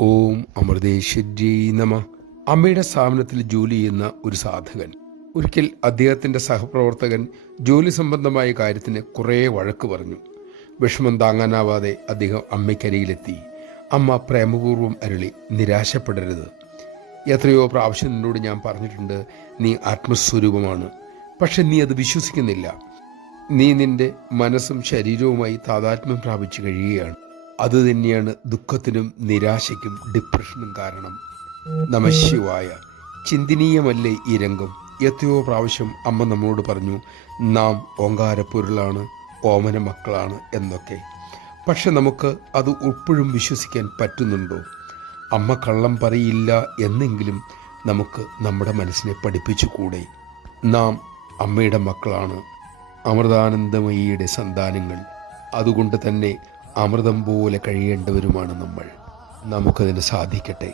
ഓം അമൃതേശ്വര്यै നമ. അമ്മയുടെ സ്ഥാപനത്തിൽ ജോലി ചെയ്യുന്ന ഒരു സാധകൻ ഒരിക്കൽ അദ്ദേഹത്തിൻ്റെ സഹപ്രവർത്തകൻ ജോലി സംബന്ധമായ കാര്യത്തിന് കുറേ വഴക്ക് പറഞ്ഞു. വിഷമം താങ്ങാനാവാതെ അദ്ദേഹം അമ്മയ്ക്കരികിലെത്തി. അമ്മ പ്രേമപൂർവ്വം അരുളി, നിരാശപ്പെടരുത്. എത്രയോ പ്രാവശ്യം നിന്നോട് ഞാൻ പറഞ്ഞിട്ടുണ്ട്, നീ ആത്മസ്വരൂപമാണ്. പക്ഷെ നീ അത് വിശ്വസിക്കുന്നില്ല. നീ നിന്റെ മനസ്സും ശരീരവുമായി താതാത്മ്യം പ്രാപിച്ചു കഴിയുകയാണ്. അതുതന്നെയാണ് ദുഃഖത്തിനും നിരാശയ്ക്കും ഡിപ്രഷനും കാരണം. നമഃശിവായ. ചിന്തനീയമല്ലേ ഈ രംഗം? എത്രയോ പ്രാവശ്യം അമ്മ നമ്മളോട് പറഞ്ഞു, നാം ഓങ്കാരപ്പൊരുളാണ്, ഓമന മക്കളാണ് എന്നൊക്കെ. പക്ഷെ നമുക്ക് അത് ഇപ്പോഴും വിശ്വസിക്കാൻ പറ്റുന്നുണ്ടോ? അമ്മ കള്ളം പറയില്ല എന്നെങ്കിലും നമുക്ക് നമ്മുടെ മനസ്സിനെ പഠിപ്പിച്ചു കൂടെ? നാം അമ്മയുടെ മക്കളാണ്, അമൃതാനന്ദമയിയുടെ സന്താനങ്ങൾ. അതുകൊണ്ട് തന്നെ അമൃതം പോലെ കഴിയേണ്ടവരുമാണ് നമ്മൾ. നമുക്കതിന് സാധിക്കട്ടെ.